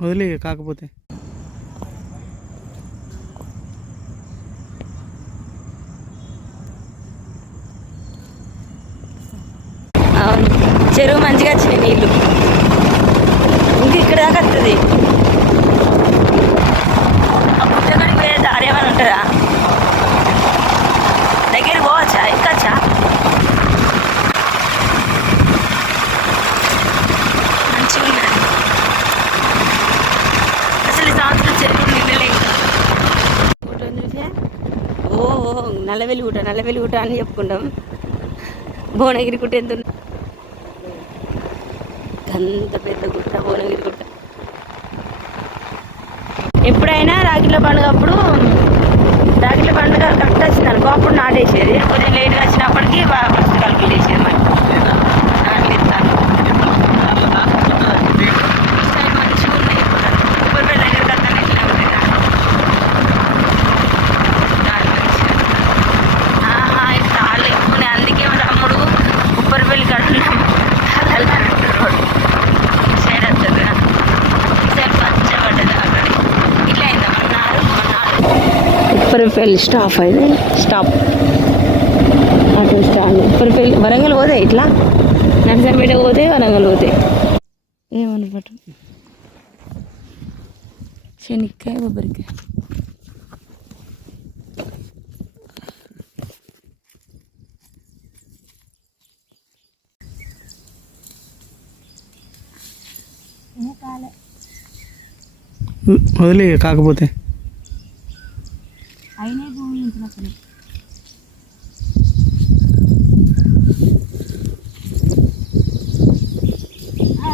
వదిలే కాకపోతే చెరువు మంచిగా వచ్చినాయి నీళ్ళు ఇంక ఇక్కడ దాకా వస్తుంది పుట్టకాడికి వేరే దారి ఏమైనా ఉంటుందా దగ్గర పోవచ్చా ఎక్కచ్చా మంచిగా ఉన్నది అసలు ఈ సంవత్సరం చెరువు నీళ్ళలే చూసా ఓ నల్లవెల్లి గుట్ట అని చెప్పుకుంటాం భువనగిరి గుట్ట ఎంత అంత పెద్ద గుట్ట భువనగిరి గుట్ట ఎప్పుడైనా రాగిళ్ళ పండుగ అప్పుడు రాగిళ్ళ పండుగ కరెక్ట్ వచ్చింది అనుకో అప్పుడు నాటేసేది కొంచెం లేట్గా వచ్చినప్పటికీ బాగా పుస్తకాలు పిల్లేసేది మరి నాట్లు ఇస్తాను మంచిగా ఉన్నాయి ఇప్పుడు దగ్గర కట్టలు ఇట్లా ఉంటాయి తాళ్ళు ఎక్కువ ఉన్నాయి అందుకే తమ్ముడు ఉప్పరిపల్లి కడుతున్నాం ఉప్పరిపల్లి స్టాప్ అయితే stop auto stand Upparipalli Warangal పోతే ఇట్లా నర్సంపేట పోతే వరంగల్ పోతే ఏమన్నట్టు శనక్కాయ కొబ్బరికాయ వదిలే కాకపోతే అయినా భూమి ఇంట్లో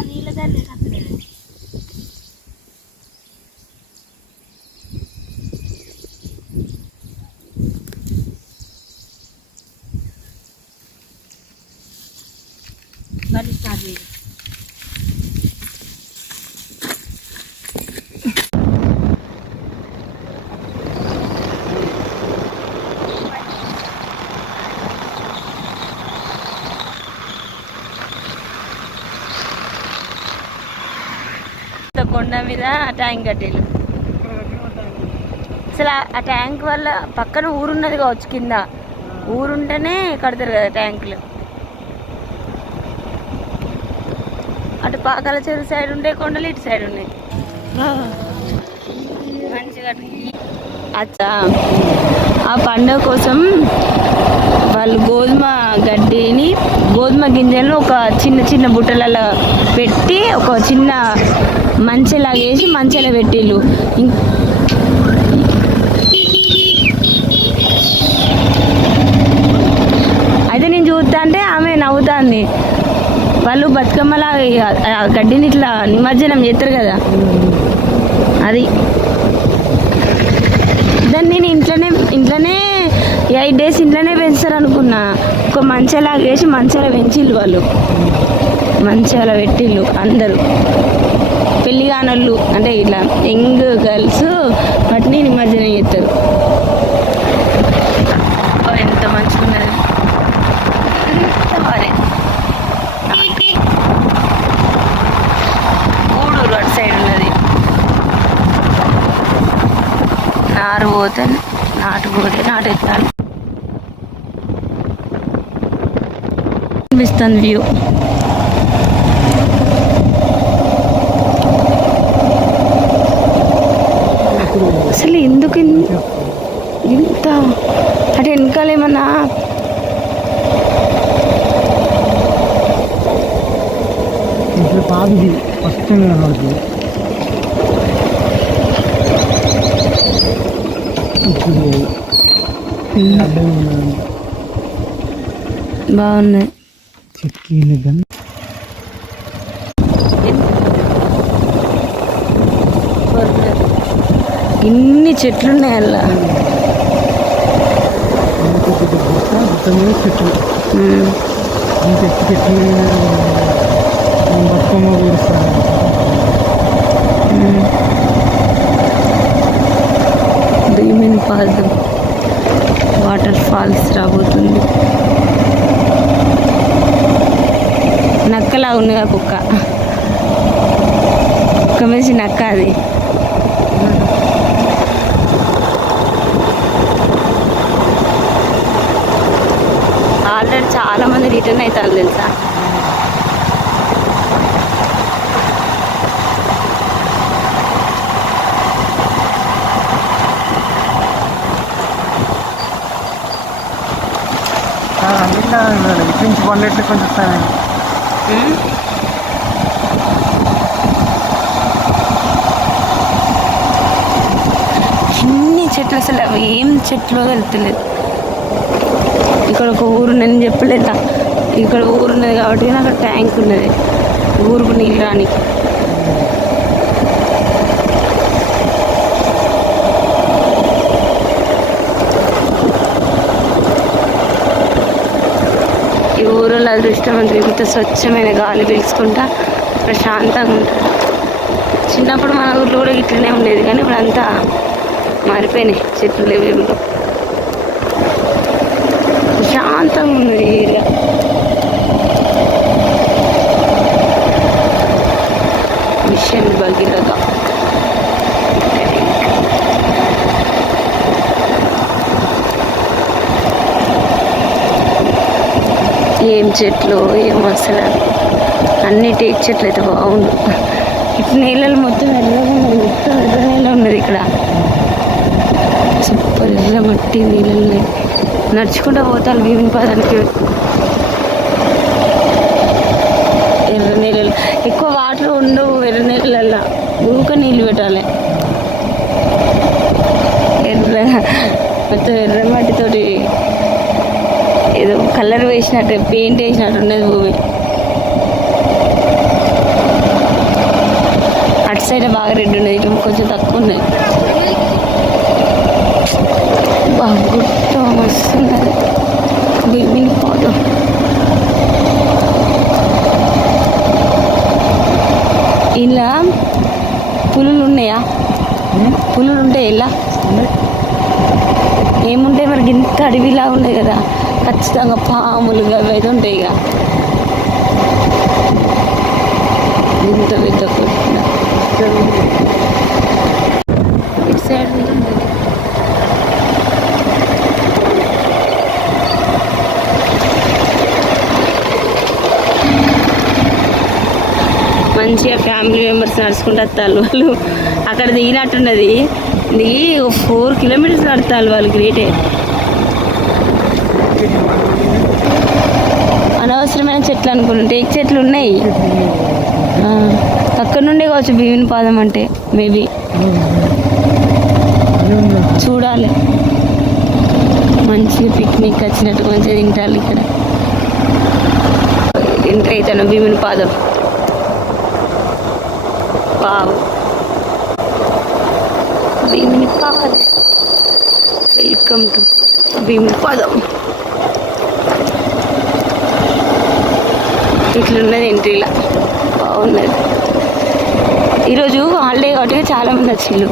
నీళ్ళ దాన్ని కట్టలేదు మళ్ళీ స్టార్ట్ చేయాలి కొండ మీద ట్యాంక్ కట్టేళ్ళు అసలు ఆ ట్యాంక్ వల్ల పక్కన ఊరున్నది కావచ్చు కింద ఊరుంటేనే కడతారు కదా ట్యాంకులు అటు పాకాల చెరువు సైడ్ ఉండే కొండలు ఇటు సైడ్ ఉన్నాయి మంచిగా అచ్చా ఆ పండుగ కోసం వాళ్ళు గోధుమ గింజలను ఒక చిన్న చిన్న బుట్టలలో పెట్టి ఒక చిన్న మంచెలాగా వేసి మంచెలో పెట్టిళ్ళు అయితే నేను చూస్తా అంటే ఆమె నవ్వుతుంది వాళ్ళు బతుకమ్మలా గడ్డిని ఇట్లా నిమజ్జనం చేస్తారు కదా అది దాన్ని నేను ఇంట్లోనే 8 days ఇంట్లోనే పెంచుతారు అనుకున్నా ఒక మంచెలాగా వేసి మంచాల పెంచిళ్ళు వాళ్ళు మంచాల పెట్టిళ్ళు అందరూ పెళ్లి కానోళ్ళు అంటే ఇట్లా యంగ్ గర్ల్స్ వాటిని నిమజ్జనం చేస్తారు ఎంత మంచిగా ఉన్నది గూడూరు అటు సైడ్ ఉన్నది నాటు ఎత్తాలి అనిపిస్తుంది వ్యూ అసలు ఎందుకు ఇంత అటు వెనకాల ఏమన్నా ఇప్పుడు పాది ఫస్ట్ కనబడుతుంది. బాగున్నాయి చెట్లు కానీ ఇన్ని చెట్లు ఉన్నాయి అలా చెట్లు చెట్లు బతుకమ్మ కూరుస్తారు. భీమిని పాదం వాటర్ ఫాల్స్ రాబోతుంది. నక్కలా ఉంది ఆ కుక్క, కుక్క మీద నక్క అది. ఆల్రెడీ చాలా మంది రిటర్న్ అవుతారు తెలుసా. నుంచి పన్నెట్లు కొంచెం వస్తానండి. చిన్ని చెట్లు అసలు అవి ఏం చెట్లు వెళ్తలేదు. ఇక్కడ ఒక ఊరు నేను చెప్పలేదా, ఇక్కడ ఊరు ఉన్నది కాబట్టి అక్కడ ట్యాంక్ ఉన్నది ఊరుకు నీళ్ళు రానికి. ఈ ఊరిలో అదృష్టవంతులు ఇంత స్వచ్ఛమైన గాలి పీల్చుకుంటా ప్రశాంతంగా ఉంటారు. చిన్నప్పుడు మన ఊర్లో కూడా ఇట్లనే ఉండేది, కానీ ఇప్పుడు అంతా మారిపోయినాయి, చెట్లు లేవు. ప్రశాంతంగా ఉన్నది ఈ ఏరియా. మిషన్ భగీరథ ఏం చెట్లు ఏం అసలు అన్ని టేక్ చెట్లు అయితే బాగుండు. ఇటు నీళ్ళలు మొత్తం ఎర్రగా ఉన్నది, మొత్తం ఎర్ర నీళ్ళ ఉన్నది ఇక్కడ. సూపర్ ఎర్ర మట్టి నీళ్ళని నడుచుకుంటూ పోతాను భీమిని పాదానికి. ఎర్ర నీళ్ళు ఎక్కువ వాటర్ ఉండవు ఎర్ర నీళ్ళల్లో, ఊక నీళ్ళు పెట్టాలి. ఎర్ర మొత్తం ఎర్ర మట్టితోటి ఏదో కలర్ వేసినట్టు పెయింట్ వేసినట్టు ఉన్నది భూమి. అటు సైడ్ బాగా రెడ్ ఉన్నది, ఇటు కొంచెం తక్కువ ఉన్నది. బాగా గుట్ట వస్తున్నది భీమిని పాదం. ఇలా పులులు ఉన్నాయా? పులులు ఉంటాయి ఇలా? ఏముంటాయి మరి, ఇంత అడవిలా ఉన్నాయి కదా, ఖచ్చితంగా పాములు అవి అయితే ఉంటాయి. ఇక ఇంత పెద్ద కొట్టిన ఇటు సైడ్ మంచిగా ఫ్యామిలీ మెంబర్స్ నడుచుకుంటూ వస్తారు వాళ్ళు. అక్కడ దిగినట్టున్నది, దిగి 4 కిలోమీటర్స్ నడుస్తారు వాళ్ళు. గ్రేటే. అనవసరమైన చెట్లు అనుకుంటే చెట్లు ఉన్నాయి అక్కడ నుండే కావచ్చు భీమిని పాదం అంటే. మేబీ చూడాలి, మంచిగా పిక్నిక్ వచ్చినట్టు మంచిగా తింటారు ఇక్కడ. ఎంటర్ అవుతాను భీమిని పాదం. వావ్, భీమిని పాదం. వెల్కమ్ టు భీమిని పాదం. ఇట్లున్నది ఎంట్రీలా, బాగున్నది. ఈరోజు హాలిడే కాబట్టి చాలామంది వచ్చిళ్ళు.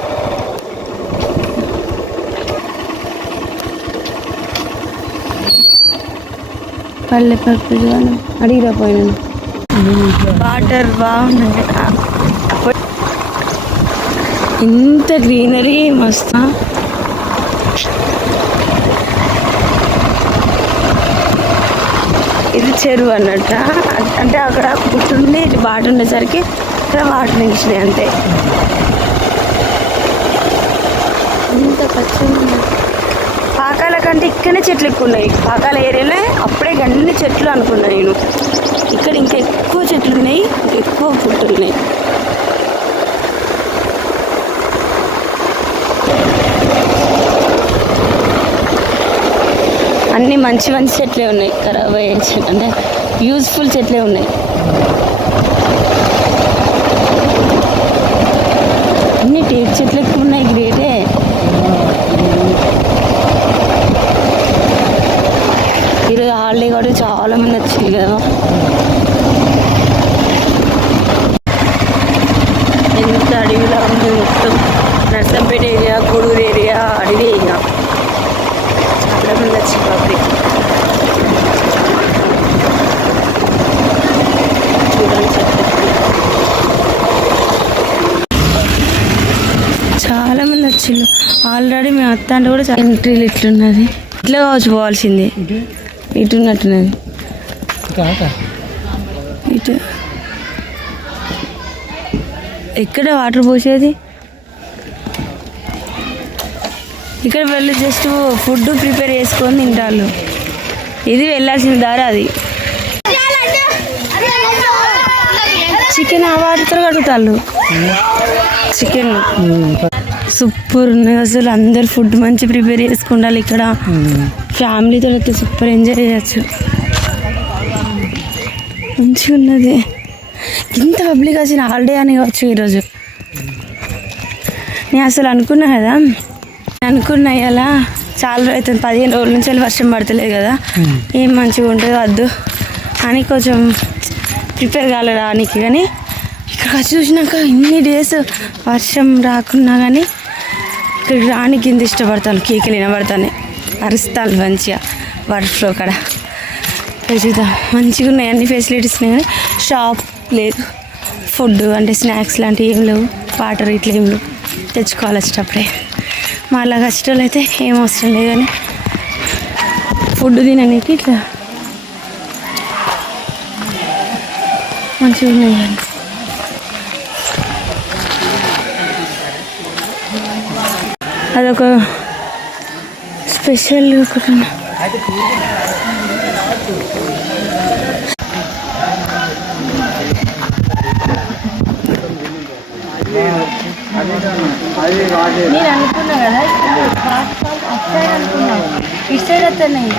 పల్లె పక్కన అడిగిరా పోయినాను. వాటర్ బాగుంది, ఇంత గ్రీనరీ మస్తు. ఇది చెరువు అన్నట్ట, అంటే అక్కడ పుట్టుండి ఇటు బాట ఉండేసరికి ఇక్కడ వాటర్ నిలిచినాయి అంతే. ఇంత పచ్చని పాక పాకాల కంటే ఇక్కడనే చెట్లు ఎక్కువ ఉన్నాయి. పాకాల ఏరియాలో అప్పుడే అన్ని చెట్లు అనుకున్నా నేను. ఇక్కడ ఇంకా ఎక్కువ చెట్లు ఉన్నాయి, ఎక్కువ పుట్టలు ఉన్నాయి. అన్నీ మంచి మంచి చెట్లే ఉన్నాయి, ఖరాబ్ అయ్యే చెట్లు అంటే యూజ్ఫుల్ చెట్లే ఉన్నాయి. అన్ని టేక్ చెట్లు ఎక్కువ ఉన్నాయి, గ్రేటే. ఈరోజు హాలిడే కూడా చాలా మంది వచ్చింది కదా. ఎంత అడవిలా ఉంది మొత్తం. నర్సంపేట ఏరియా, గూడూరు ఏరియా అడవి ఏరియా. చాలా మంది వచ్చి బాబీ చాలా మంది వచ్చిండ్రు. ఆల్రెడీ మేము అత్త అంటే కూడా ఎంట్రీలు ఇట్లున్నది. ఇట్లా కావచ్చు పోవాల్సింది, ఇటు ఉన్నట్టున్నది. ఇటు ఎక్కడ వాటర్ పోసేది? ఇక్కడ వెళ్ళి జస్ట్ ఫుడ్ ప్రిపేర్ చేసుకొని తింటారు. ఇది వెళ్ళాల్సిన దారి. అది చికెన్ ఆ వాటితో కడుగుతారు. చికెన్ సూపర్ ఉన్నది అసలు. అందరు ఫుడ్ మంచి ప్రిపేర్ చేసుకుంటారు ఇక్కడ. ఫ్యామిలీతో అయితే సూపర్ ఎంజాయ్ చేయొచ్చు. మంచిగా ఉన్నది. ఇంత పబ్లిక్ వచ్చిన హాలిడే అని కావచ్చు ఈరోజు. నేను అసలు అనుకున్నా కదా, ఇలా చాలా రోజులు అవుతుంది, 15 రోజుల నుంచి వర్షం పడతలేదు కదా, ఏం మంచిగా ఉంటుంది వద్దు అని కొంచెం ప్రిపేర్ కాలేదు రానికి. కానీ ఇక్కడ చూసినాక ఇన్ని డేస్ వర్షం రాకున్నా కానీ ఇక్కడికి రానికి ఇంత ఇష్టపడతాను. కేకలు వినబడతాను, అరుస్తాను మంచిగా వాటర్ ఫ్లో కాడ. చూద్దాం, మంచిగా ఉన్నాయి అన్ని ఫెసిలిటీస్ ఉన్నాయి. కానీ షాప్ లేదు, ఫుడ్ అంటే స్నాక్స్ లాంటివి ఏం లేవు, వాటర్ ఇట్లా ఏం లేవు. తెచ్చుకోవాలి వచ్చేటప్పుడే. మళ్ళా కష్టాలు అయితే ఏం అవసరం లేదు. కానీ ఫుడ్ తినడానికి ఇట్లా మంచిగా ఉన్నాయి. కానీ అదొక స్పెషల్ ఒకటి. నేను అనుకున్నా కదా అటు సైడ్ అనుకున్నా, ఇటు సైడ్ వస్తున్నాయి.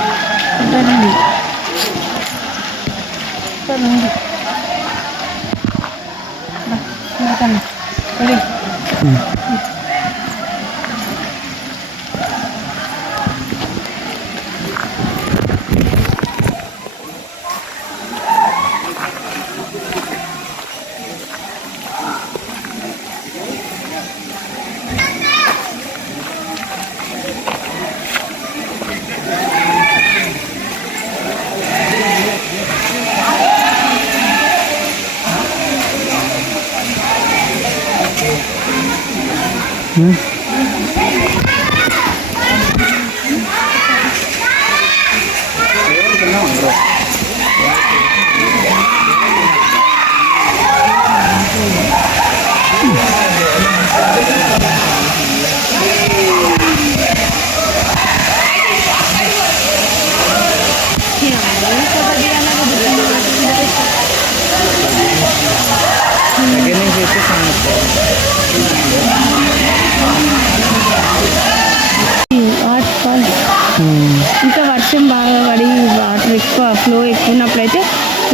ఇంకా వర్షం బాగా పడి వాటర్ ఎక్కువ ఫ్లో ఎక్కువ ఉన్నప్పుడైతే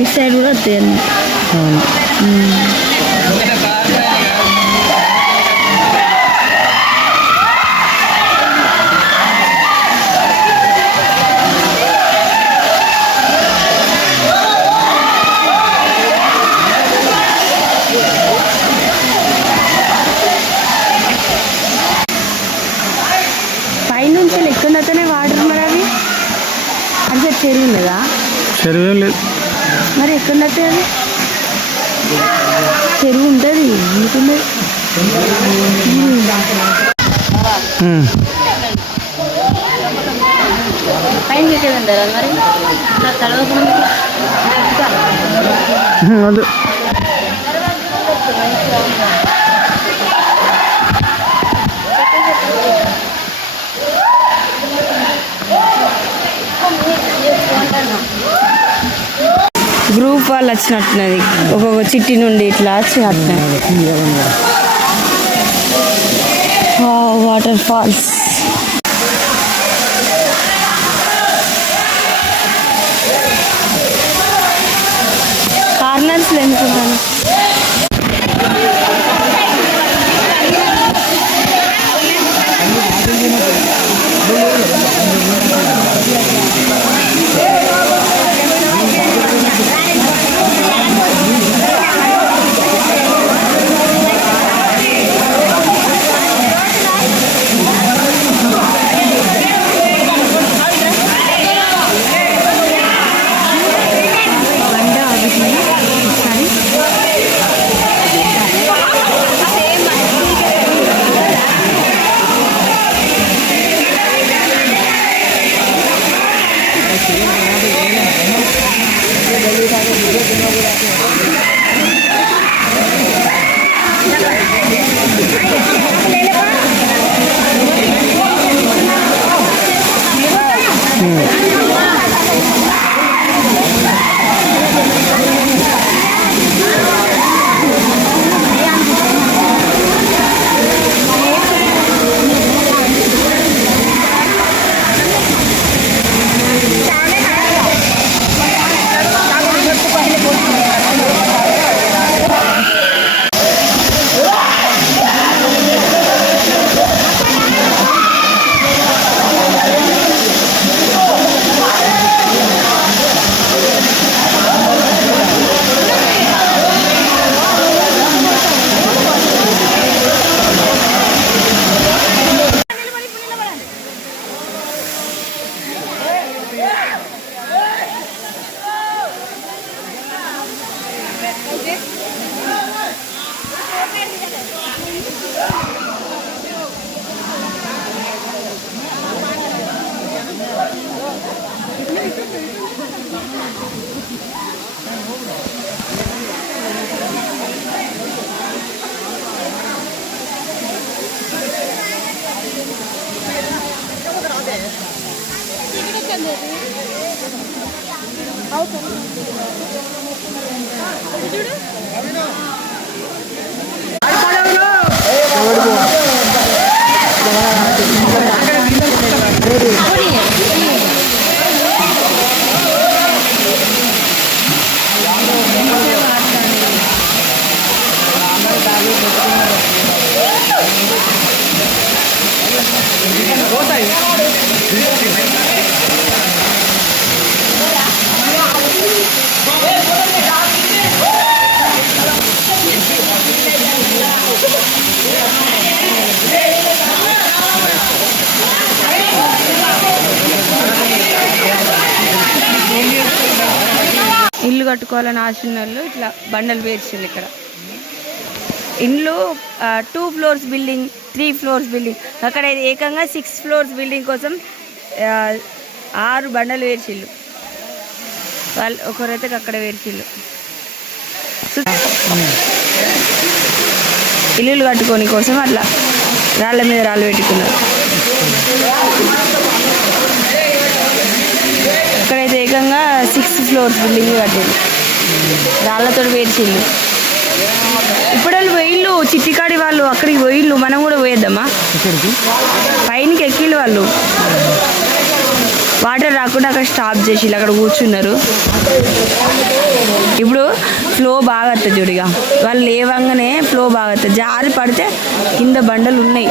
ఇటు సైడ్ కూడా వస్తాయి అన్న. పైనుంచి ఎక్కడైతేనే వాటర్ మరి అవి అంటే చెరువు లేదా? చెరువు ఏం లేదు మరి ఎక్కడైతే అది చెరువు ఉంటుంది. ఎందుకుంది పైన పెట్టేదంటారా మరి తడవకుండా? అదే గ్రూప్ వాళ్ళు వచ్చినట్టున్నది ఒక్కొక్క చిట్టి నుండి ఇట్లా వచ్చి అట్లా వాటర్ ఫాల్స్. కార్నర్స్లో ఎందుకుంటాను ఇల్లు కట్టుకోవాలని ఆశ ఉన్న వాళ్ళు ఇట్లా బండలు పేర్చింది ఇక్కడ. ఇండ్లు 2 floors బిల్డింగ్, 3 floors బిల్డింగ్, అక్కడ ఏకంగా 6 floors బిల్డింగ్ కోసం 6 బండలు వేర్చిళ్ళు. వాళ్ళు ఒకరైతే అక్కడ వేర్చిళ్ళు. ఇల్లులు కట్టుకోని కోసం అట్లా రాళ్ళ మీద రాళ్ళు పెట్టుకున్నారు. ఇక్కడైతే ఏకంగా 6 floors బిల్డింగ్ కట్టింది రాళ్ళతో వేర్చిళ్ళు. ఇప్పుడు వాళ్ళు పోయిళ్ళు చిట్టికాడి వాళ్ళు అక్కడికి పోయిళ్ళు, మనం కూడా పోయేద్దామా? పైనకి ఎక్కిళ్ళు వాళ్ళు, వాటర్ రాకుండా అక్కడ స్టాప్ చేసి అక్కడ కూర్చున్నారు. ఇప్పుడు ఫ్లో బాగా వస్తుంది చూడిగా, వాళ్ళు లేవంగానే ఫ్లో బాగా వస్తుంది. జారి పడితే కింద బండలు ఉన్నాయి.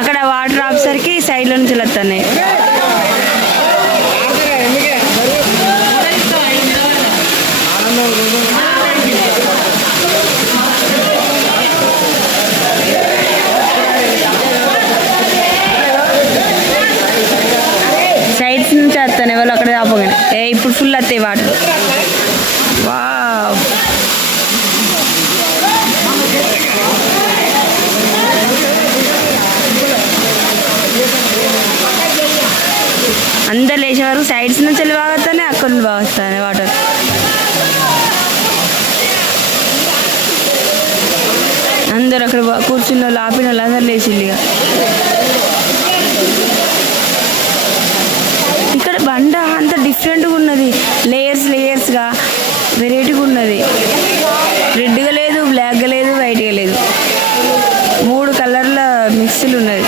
అక్కడ వాటర్ ఆపేసరికి సైడ్లో నుంచి వస్తున్నాయి. సైడ్స్ నుంచి వస్తాను వాళ్ళు అక్కడ ఆపగానే. ఇప్పుడు ఫుల్ వస్తాయి వాటర్. వావ్, అందరు లేచేవారు సైడ్స్ నుంచి వెళ్ళి బాగా వస్తానే, అక్కడ నుంచి బాగా వస్తాయి వాటర్. అందరు అక్కడ కూర్చున్న వాళ్ళు ఆపిన వాళ్ళు అందరు లేచిల్లు ఇక. ఇక్కడ బండ అంత డిఫరెంట్గా ఉన్నది, లేయర్స్గా వెరైటీగా ఉన్నది. రెడ్గా లేదు, బ్లాక్గా లేదు, వైట్గా లేదు, 3 కలర్ల మిక్స్లు ఉన్నది.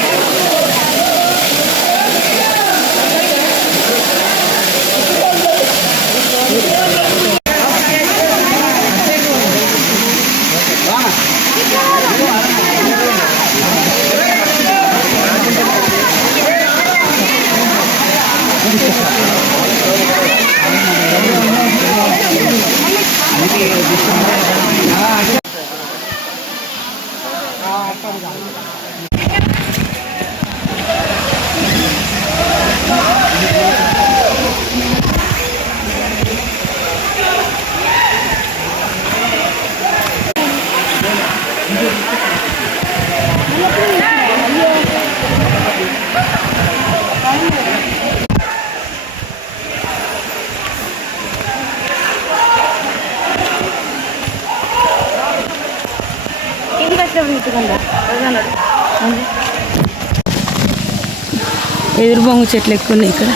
ఎదురు బొంగు చెట్లు ఎక్కువ ఉన్నాయి ఇక్కడ.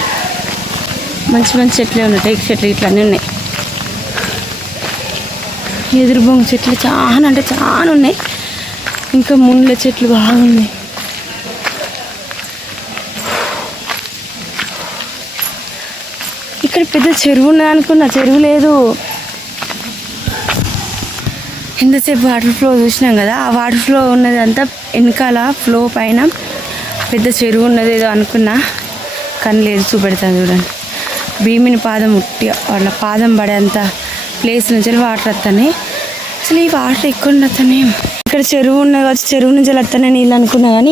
మంచి మంచి చెట్లే ఉన్నాయి, టేక్ చెట్లు ఇట్లా అన్నీ ఉన్నాయి. ఎదురు బొంగు చెట్లు చాలా అంటే చాలా ఉన్నాయి. ఇంకా ముళ్ళ చెట్లు బాగున్నాయి. ఇక్కడ పెద్ద చెరువు ఉన్నది అనుకున్నా, చెరువు లేదు. ఇంతసేపు వాటర్ ఫ్లో చూసినాం కదా, ఆ వాటర్ ఫ్లో ఉన్నది అంతా వెనకాల ఫ్లో పైన పెద్ద చెరువు ఉన్నది ఏదో అనుకున్నా, కానీ లేదు. చూపెడతాను చూడండి. భీమిని పాదం ఉట్టి వాళ్ళ పాదం పడేంత ప్లేస్ నుంచి వాటర్ వస్తాయి. అసలు ఈ వాటర్ ఎక్కువ వస్తాయి. ఇక్కడ చెరువు ఉన్నది వచ్చి చెరువు నుంచి వస్తానే నీళ్ళు అనుకున్నా, కానీ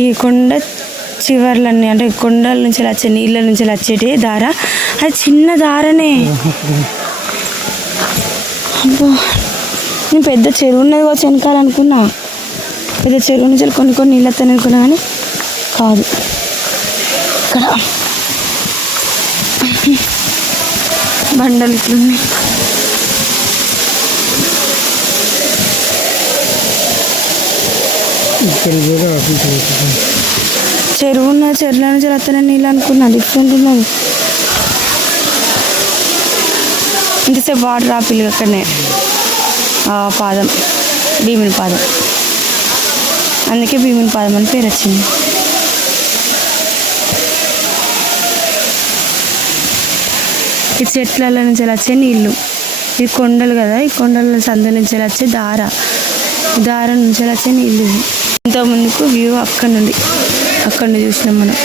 ఈ కొండ చివర్లన్నీ అంటే కొండల నుంచి వచ్చే నీళ్ళ నుంచి వచ్చేటి దార, అది చిన్న దారనే. అబ్బో, నేను పెద్ద చెరువు ఉన్నది వచ్చి వెనకాలనుకున్నా. పెద్ద చెరువు నుంచి కొన్ని నీళ్ళు వస్తాను అనుకున్నా, కానీ కాదు. ఇక్కడ బండలు ఇట్లున్నాయి. చెరువు ఉన్నది, చెరువుల నుంచి వస్తానే నీళ్ళు అనుకున్నా. డిఫరెంట్ ఉన్నది. ఇంతసేపు వాటర్ ఆపిల్లు అక్కడనే పాదం, భీముని పాదం. అందుకే భీముని పాదం అని పేరు వచ్చింది. ఈ చెట్ల నుంచి వచ్చే నీళ్ళు, ఈ కొండలు కదా, ఈ కొండల సంద నుంచి వచ్చే దార నుంచి వచ్చే నీళ్ళు. ఇంత ముందుకు వ్యూ అక్కడ నుండి చూసినాం మనం.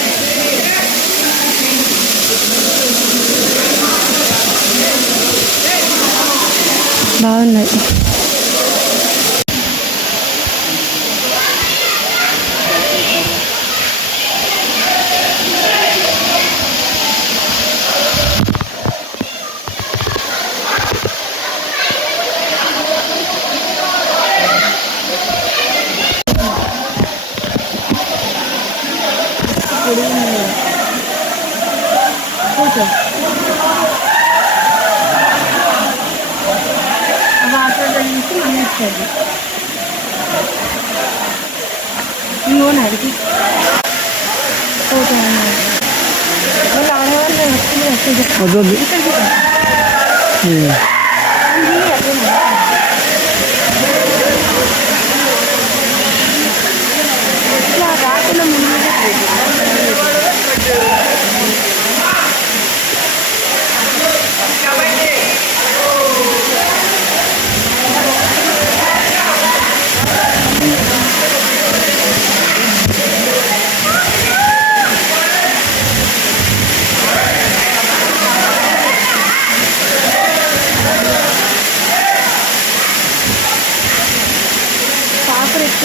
బాగున్నది.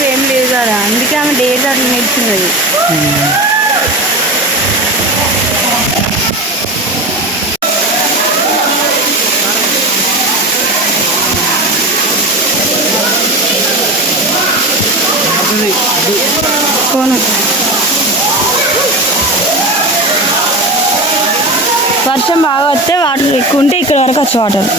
ఏం లేదు కదా, అందుకే ఆమె డేట్ అట్లా నేర్చున్నది. కోను వర్షం బాగా వస్తే వాటర్ ఎక్కువ ఉంటే ఇక్కడ వరకు వచ్చి వాటర్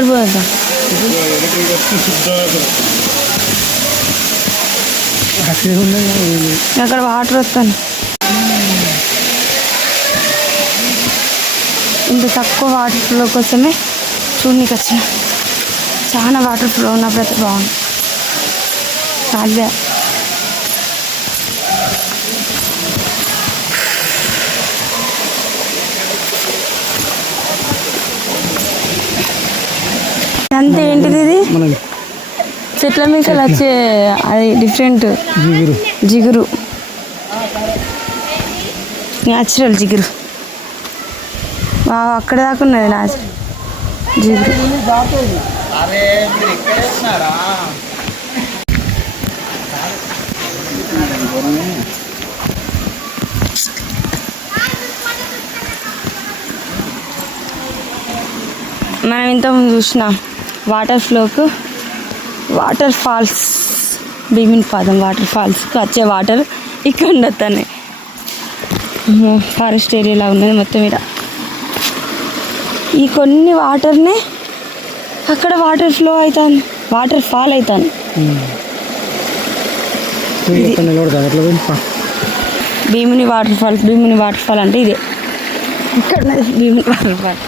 గడిపోదా అక్కడ వాటర్ వస్తాను. ఇంత తక్కువ వాటర్ ఫ్లో కోసమే చూడనీకి వచ్చిన. చాలా వాటర్ ఫ్లో ఉన్నప్పుడు అయితే బాగుంది. చాలా అంతే. ఏంటిది ఇది? చెట్ల మీద వచ్చే అది డిఫరెంట్ జిగురు, న్యాచురల్ జిగురు. అక్కడ దాకా ఉన్నది న్యాచురల్ జిగురు. మనం ఇంతకుముందు చూసిన వాటర్ ఫ్లోకు వాటర్ ఫాల్స్, భీమినిపాదం వాటర్ ఫాల్స్కి వచ్చే వాటర్ ఇక్కడ ఉండతాయి. ఫారెస్ట్ ఏరియాలా ఉన్నది మొత్తం. ఇక్కడ ఈ కొన్ని వాటర్ని అక్కడ వాటర్ ఫ్లో అవుతాను, వాటర్ ఫాల్ అవుతాను. Bhimini water fall. Bhimini water fall అంటే ఇదే ఇక్కడ ఉన్నది, భీమిని వాటర్ ఫాల్.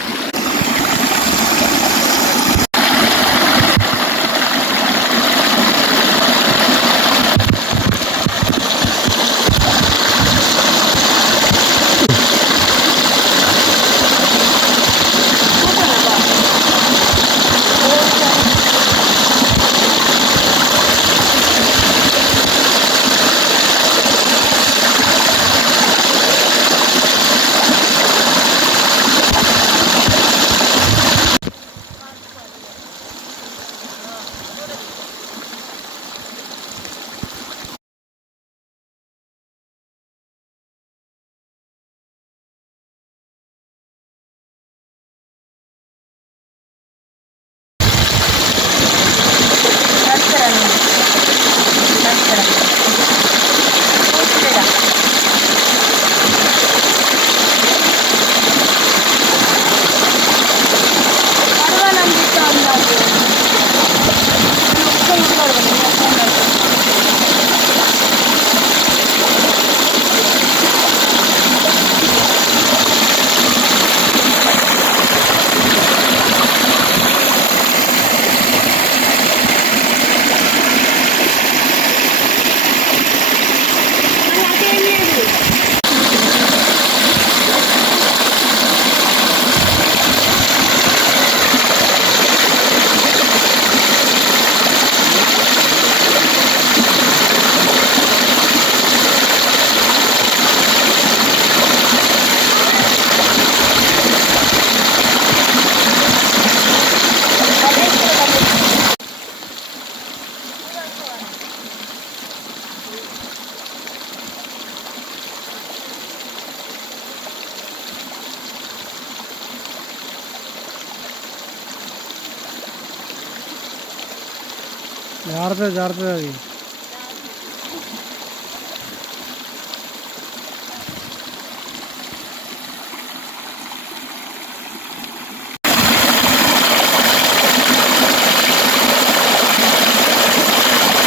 జాగ్రత్త అది.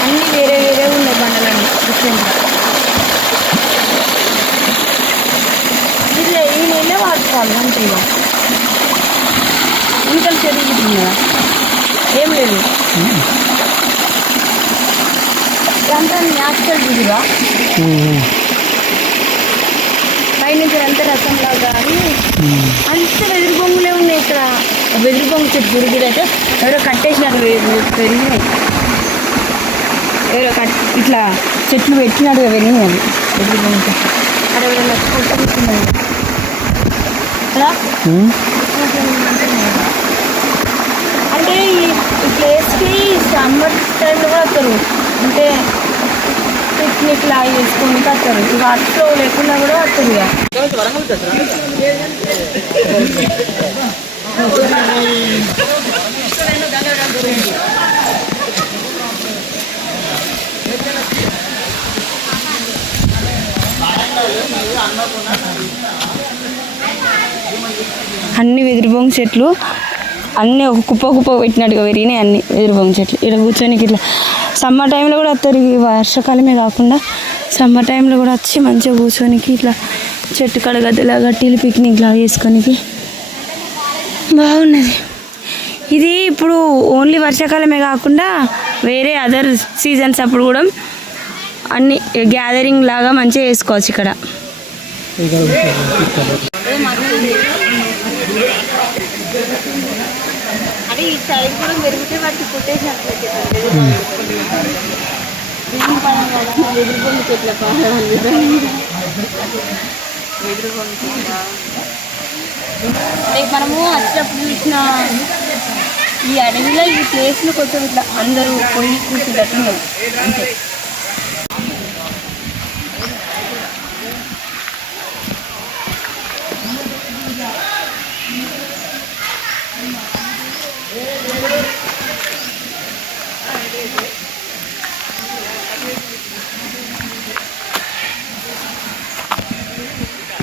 అన్నీ వేరే వేరే ఉన్నాయి బండలన్నీ డిఫరెంట్గా. ఇది ఈ నీళ్ళే వాడుకోవాలి మంచిగా. ఇంకా చెరుగుతుందా? ఏం లేదు. అంతా న్యాచురల్ దిగురా పైనుంచి అంత రసంలాగా అని అంత వెదురు బొంగులే ఉన్నాయి ఇక్కడ. వెదురు బొంగు చెట్టు గురిగిరైతే ఎవరో కట్టేసినట్టు పెరిగినాయి. ఎవరో ఇట్లా చెట్లు పెట్టినట్టుగా పెరిగినాయి అవి వెదురు బొంగు చెట్లు. అక్కడ ఎవరైనా కూర్చున్నాయి. అంటే ఈ ప్లేస్కి సమ్మర్ టైంలో కూడా వస్తారు, అంటే పిక్నిక్ లాగా చేసుకొని వస్తారు. ఈ వాటర్ ఫ్లో లేకుండా కూడా వస్తారు. అన్ని వెదురు బొంగు చెట్లు అన్నీ ఒక కుప్ప పెట్టినట్టుగా పెరిగినాయి అన్ని వెదురు బొంగు చెట్లు. ఇక్కడ కూర్చొని ఇట్లా సమ్మర్ టైంలో కూడా వస్తారు. ఈ వర్షాకాలమే కాకుండా సమ్మర్ టైంలో కూడా వచ్చి మంచిగా కూర్చొనికి ఇట్లా చెట్టు కడ గద్దెలా కట్టి పిక్నిక్ లాగా చేసుకోనికి బాగున్నది. ఇది ఇప్పుడు ఓన్లీ వర్షాకాలమే కాకుండా వేరే అదర్ సీజన్స్ అప్పుడు కూడా అన్ని గ్యాదరింగ్ లాగా మంచిగా చేసుకోవచ్చు ఇక్కడ. అది ఈ సైడ్ కూడా మెరుగుతే వాటికి కొట్టేసినట్లయితే మనము వచ్చినప్పుడు చూసిన ఈ అడవిలో ఈ ప్లేస్లో కొంచెం ఇట్లా అందరూ పోయి కూర్చున్నట్టున్నారు అంతే.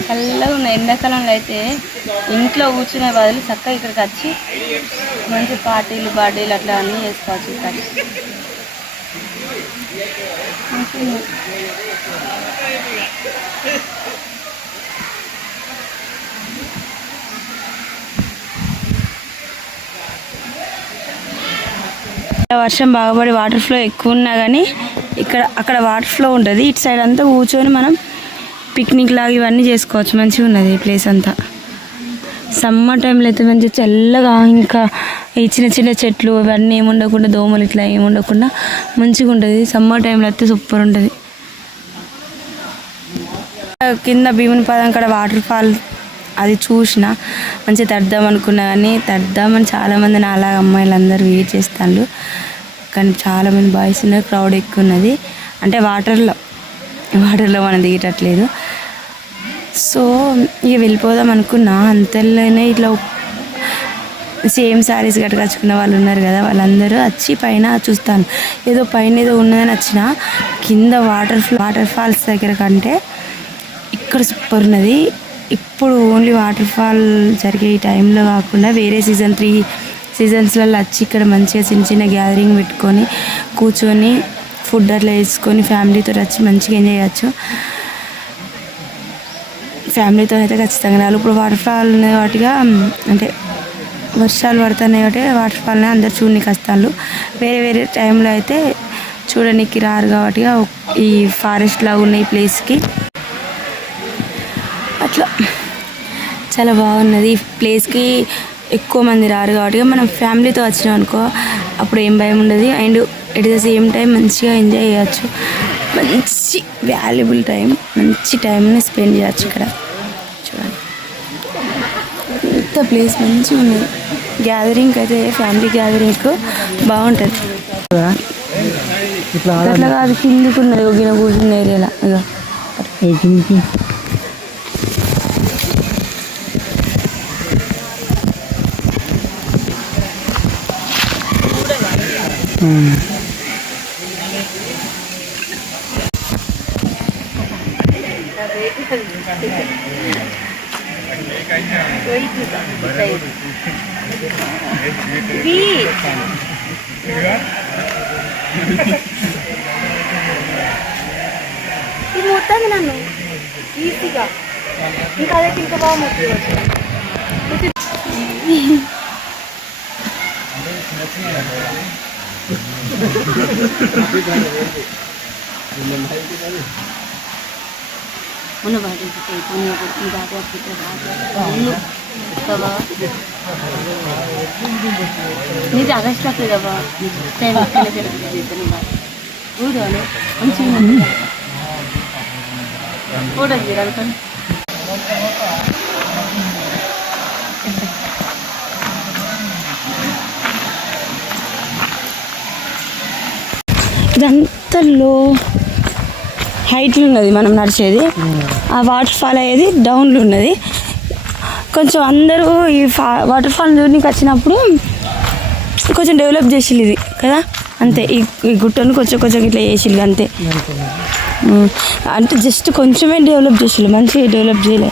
చల్లగా ఉన్న ఎండాకాలంలో అయితే ఇంట్లో కూర్చునే బదులు చక్కగా ఇక్కడికి వచ్చి మంచి పార్టీలు బర్త్డేలు అట్లా అన్నీ చేసుకోవచ్చు. ఇక్కడ వర్షం బాగుపడి వాటర్ ఫ్లో ఎక్కువ ఉన్నా కానీ అక్కడ వాటర్ ఫ్లో ఉంటుంది. ఇటు సైడ్ అంతా కూర్చొని మనం పిక్నిక్ లాగా ఇవన్నీ చేసుకోవచ్చు. మంచిగా ఉన్నది ఈ ప్లేస్ అంతా. సమ్మర్ టైంలో అయితే మంచిగా చల్లగా, ఇంకా ఈ చిన్న చిన్న చెట్లు ఇవన్నీ ఏమి ఉండకుండా, దోమలు ఇట్లా ఏమి ఉండకుండా మంచిగా ఉంటుంది. సమ్మర్ టైంలో అయితే సూపర్ ఉంటుంది. కింద భీముని పాదం కాడ వాటర్ ఫాల్ అది చూసిన మంచిగా తడదాం అనుకున్నా కానీ తడదామని చాలామంది నాలా అమ్మాయిలు అందరూ వెయిట్ చేస్తాను. కానీ చాలామంది బాయ్స్ ఉన్నారు, క్రౌడ్ ఎక్కువ ఉన్నది. అంటే వాటర్లో మనం దిగేటట్లేదు. సో ఇక వెళ్ళిపోదాం అనుకున్నా. అంతలోనే ఇట్లా సేమ్ శారీస్ కట్టుకొచ్చుకున్న వాళ్ళు ఉన్నారు కదా, వాళ్ళందరూ వచ్చి పైన చూస్తాను ఏదో పైన ఏదో ఉన్నదని వచ్చిన. కింద వాటర్ ఫాల్స్ దగ్గర కంటే ఇక్కడ సూపర్ ఉన్నది. ఇప్పుడు ఓన్లీ వాటర్ ఫాల్ జరిగే ఈ టైంలో కాకుండా వేరే 3 సీజన్స్లలో వచ్చి ఇక్కడ మంచిగా చిన్న చిన్న గ్యాదరింగ్ పెట్టుకొని కూర్చొని ఫుడ్ అట్లా వేసుకొని ఫ్యామిలీతో వచ్చి మంచిగా ఎంజాయ్ చేయచ్చు. ఫ్యామిలీతో అయితే ఖచ్చితంగా రావాలి. ఇప్పుడు వాటర్ ఫాల్ ఉన్నాయి వాటిగా, అంటే వర్షాలు పడుతున్నాయి కాబట్టి వాటర్ ఫాల్ని అందరు చూడడానికి వస్తారు. వేరే టైంలో అయితే చూడడానికి రారు కాబట్టి ఈ ఫారెస్ట్ లాగా ఉన్న ఈ ప్లేస్కి అట్లా చాలా బాగున్నది. ఈ ప్లేస్కి ఎక్కువ మంది రారు కాబట్టి మనం ఫ్యామిలీతో వచ్చినాం అనుకో అప్పుడు ఏం భయం ఉండదు. And at the same time మంచిగా ఎంజాయ్ చేయవచ్చు. మంచి వాల్యుబుల్ టైం, మంచి టైంని స్పెండ్ చేయవచ్చు. ఇక్కడ చూడండి ఇంత ప్లేస్ మంచిగా ఉన్నది. గ్యాదరింగ్ అయితే ఫ్యామిలీ గ్యాదరింగ్ బాగుంటుంది. అట్లా కాదు కిందికి ఉన్నది ఒక కూర్చున్న ఏరియాలో ఇక ఇది మొత్తాన్ని నన్ను ఈజీగా ఇంకా అదే ఇంకా బాగా మొత్తం మన బాడీ नी ज़्यादा स्टफ है दबा टाइम पहले से इतनी बात वो जाने हम चीज़ फोटो गिरा कर ఇదంతా లో హైట్లో ఉన్నది మనం నడిచేది. ఆ వాటర్ ఫాల్ అయ్యేది డౌన్లో ఉన్నది. కొంచెం అందరూ ఈ వాటర్ ఫాల్ చూడడానికి వచ్చినప్పుడు కొంచెం డెవలప్ చేసిల్లు ఇది కదా, అంతే. ఈ గుట్టను కొంచెం కొంచెం ఇట్లా చేసిల్లు అంతే. అంటే జస్ట్ కొంచెమే డెవలప్ చేసిల్లు, మంచిగా డెవలప్ చేయలే.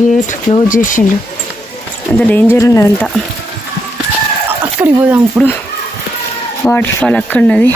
గేట్ క్లోజ్ చేసిండు, అంత డేంజర్ ఉన్నదంతా. అక్కడికి పోదాం ఇప్పుడు. వాటర్ ఫాల్ అక్కడ ఉన్నది.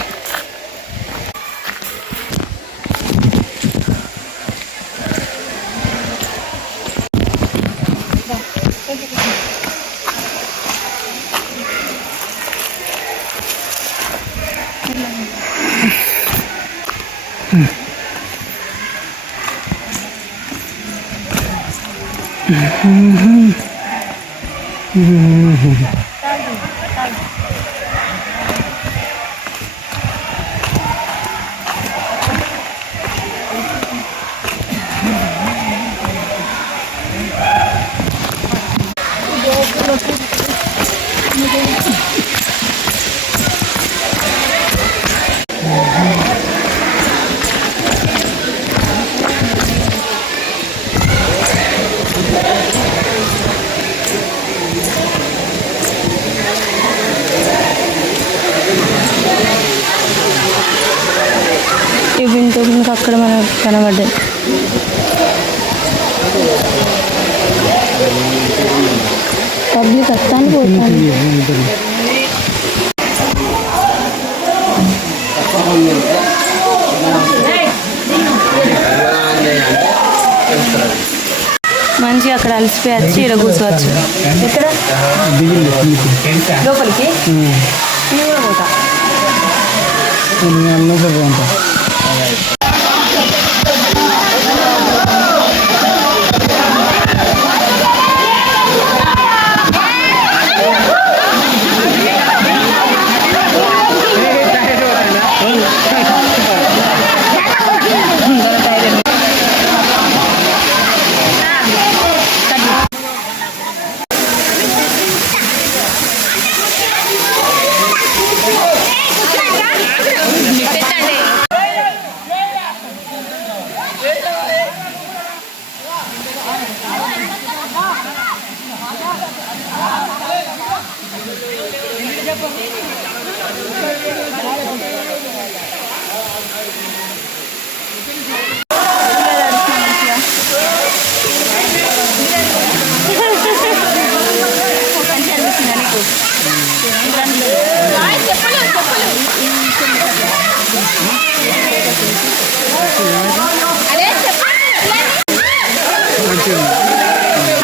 ఇంకా అక్కడ మనకు కనబడ్డాయి. పబ్లిక్ వస్తాను పోతాను. మంచిగా అక్కడ అలసిపోయి వచ్చి ఇక్కడ కూర్చోవచ్చు. ఇక్కడ లోపలికి కూడా పోతా.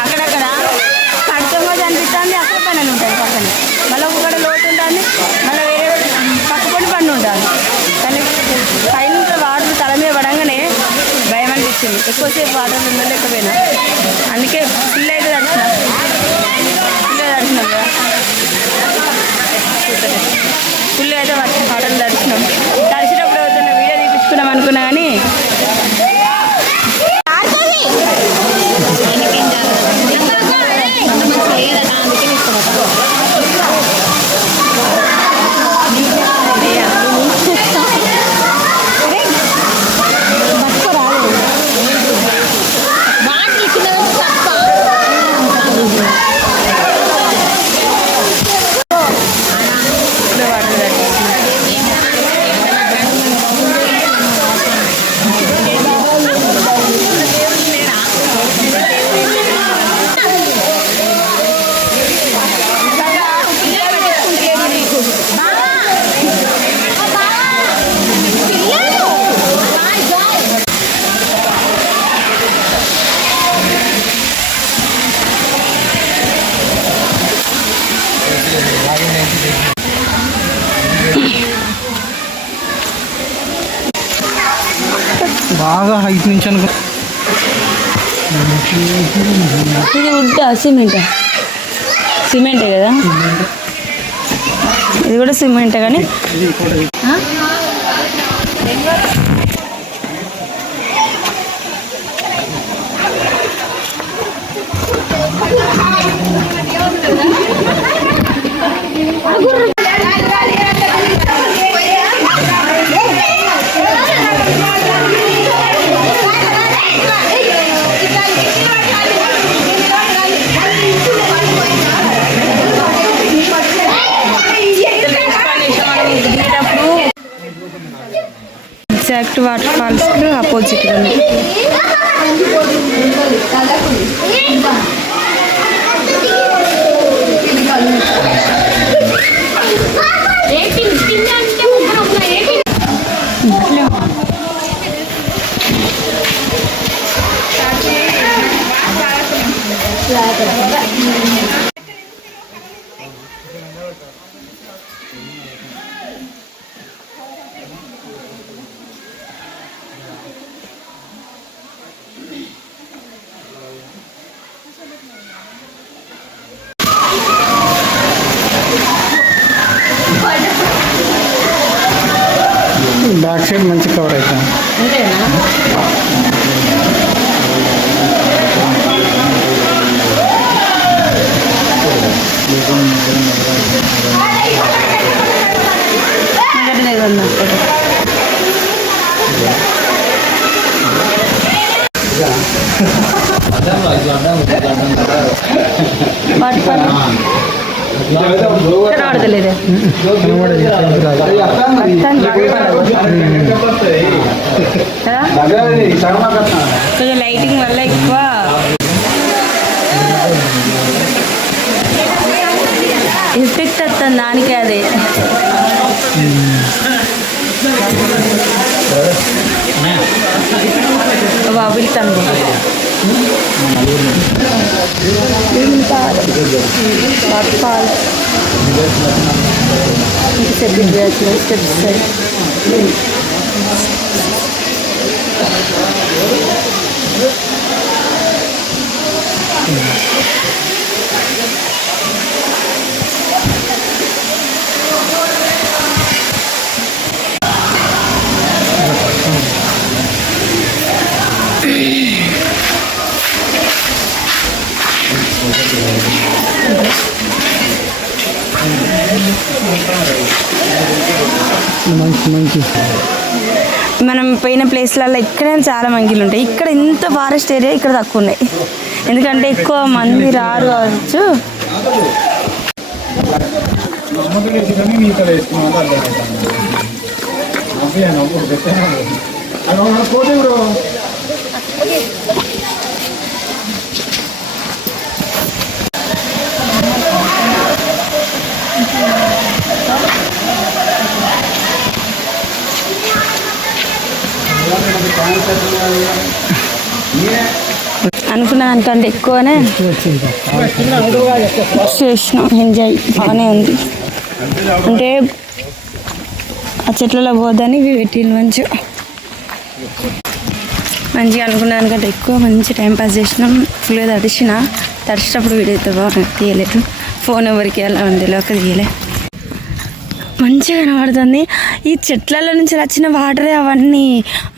అక్కడక్కడ కడుతుంగా అనిపిస్తుంది. అక్కడ పని ఉంటుంది పక్కన, మళ్ళీ ఒకటి లోటు ఉంటుంది, మళ్ళీ వేరే పక్కపొడి పని ఉంటుంది. కానీ పైన వాటర్ తల మీద పడంగానే భయం అనిపించింది. ఎక్కువసేపు వాటర్ ఉండలేకపోయినా, అందుకే ఫుల్ అయితే తడిచినాం కదా, ఫుల్ అయితే వాటర్ తడిచినాం. తడిచినప్పుడు అవుతున్న వీడియో తీపించుకున్నాం అనుకున్నా కానీ బాగా హైట్ నుంచి అనుకో. ఇది వుడ్డా సిమెంటా? సిమెంటే కదా, ఇది కూడా సిమెంటే. కానీ ఎగ్జాక్ట్ వాటర్ ఫాల్స్ ఆపోజిట్ ఉంది. బ్యాక్ సైడ్ మంచి కవర్ అవుతుంది. కనబడతలేదు. కొంచెం లైటింగ్ వల్ల ఎక్కువ ఎఫెక్ట్ వస్తుంది దానికి. అదే బాబుల్ తండ్రి వాటర్ ఫాల్స్ స్టెప్స్. మంచి మనం పోయిన ప్లేస్లలో ఎక్కడైనా చాలా మంకీలు ఉంటాయి. ఇక్కడ ఇంత ఫారెస్ట్ ఏరియా ఇక్కడ తక్కువ ఉన్నాయి, ఎందుకంటే ఎక్కువ మంది రారు కావచ్చు. అనుకున్న దానికంటే ఎక్కువనే చేసినాం. ఎంజాయ్ బాగానే ఉంది. అంటే ఆ చెట్లలో పోద్దని ఇవి పెట్టింది మంచిగా అనుకున్న దానికంటే ఎక్కువ మంచి టైంపాస్ చేసినాం. ఫుల్గా తడిచినప్పుడు వీడియో అయితే బాగా తీయలేదు. ఫోన్ ఎవరికి ఎలా ఉంది ఒక తీయలే. మంచిగా కనబడుతుంది. ఈ చెట్లలో నుంచి వచ్చిన వాటరే అవన్నీ.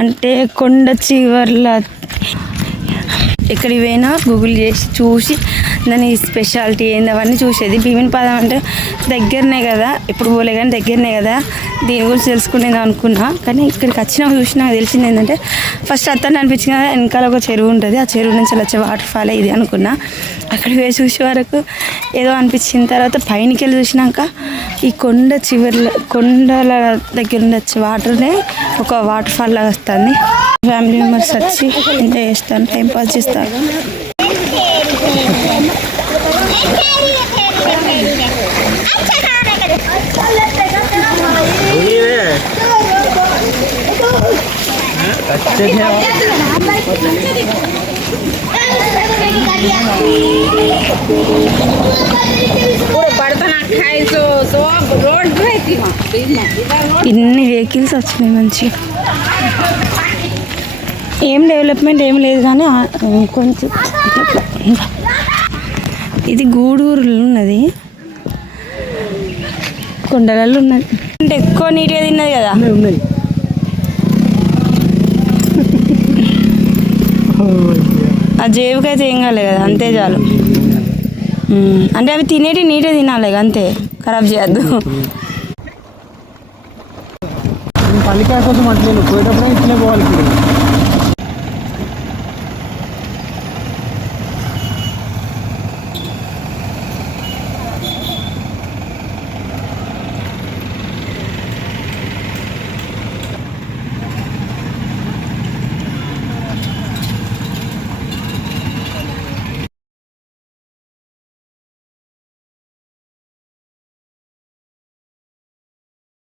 అంటే కొండ చివర్ల ఎక్కడికి పోయినా గూగుల్ చేసి చూసి దాని స్పెషాలిటీ ఏంది అవన్నీ చూసేది. భీమిని పాదం అంటే దగ్గరనే కదా, ఎప్పుడు పోలే కానీ దగ్గరనే కదా, దీని గురించి తెలుసుకునేది అనుకున్నా. కానీ ఇక్కడికి వచ్చినా చూసినా తెలిసింది ఏంటంటే ఫస్ట్ అత్తని అనిపించింది కదా, వెనకాల ఒక చెరువు ఉంటుంది, ఆ చెరువు నుంచి వచ్చే వాటర్ ఫాల్ ఇది అనుకున్నా. అక్కడికి పోయి చూసే వరకు ఏదో అనిపించిన తర్వాత పైనకి వెళ్ళి చూసినాక ఈ కొండల దగ్గర నుండి వచ్చే వాటర్నే ఒక వాటర్ ఫాల్ లాగా వస్తుంది. ఫ్యామిలీ మెంబర్స్ వచ్చి ఎంజాయ్ చేస్తాను, టైంపాస్ చేస్తాను. ఇన్ని వెహికల్స్ వచ్చినాయి మంచి. ఏం డెవలప్మెంట్ ఏం లేదు కానీ కొంచెం ఇది గూడూరులో ఉన్నది, కొండలలో ఉన్నది. అంటే ఎక్కువ నీట్గా తిన్నది కదా. ఆ జేబుకైతే ఏం కాలేదు కదా, అంతే చాలు. అంటే అవి తినేటి నీట్గా తినాలి అంతే, ఖరాబ్ చేయద్దు. పల్లికాయ కోసం అట్లేదు పోయేటప్పుడే ఇట్లే పోవాలి.